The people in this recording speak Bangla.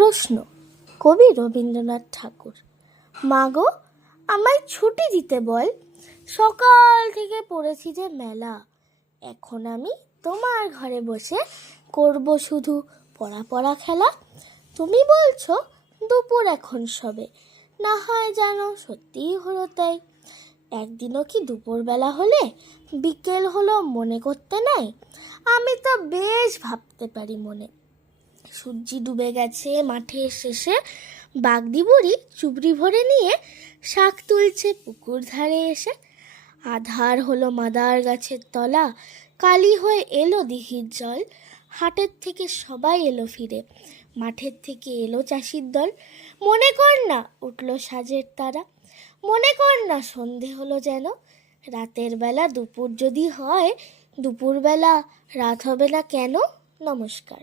প্রশ্ন, কবি রবীন্দ্রনাথ ঠাকুর। মাগো, আমায় ছুটি দিতে বল, সকাল থেকে পড়েছি যে মেলা। এখন আমি তোমার ঘরে বসে করব শুধু পড়া পড়া খেলা। তুমি বলছো দুপুর এখন সবে, না হয় জানো সত্যিই হলো তাই। একদিনও কি দুপুরবেলা হলে বিকেল হলো মনে করতে নাই? আমি তো বেশ ভাবতে পারি মনে। সূর্যি ডুবে গেছে মাঠের শেষে, বাগদি বুড়ি চুবড়ি ভরে নিয়ে শাক তুলছে পুকুর ধারে এসে। আধার হলো মাদার গাছের তলা, কালি হয়ে এলো দিঘির জল। হাটের থেকে সবাই এলো ফিরে, মাঠের থেকে এলো চাষির দল। মনে কর না উঠল সাজের তারা, মনে কর না সন্ধে হলো যেন। রাতের বেলা দুপুর যদি হয়, দুপুরবেলা রাত হবে না কেন? নমস্কার।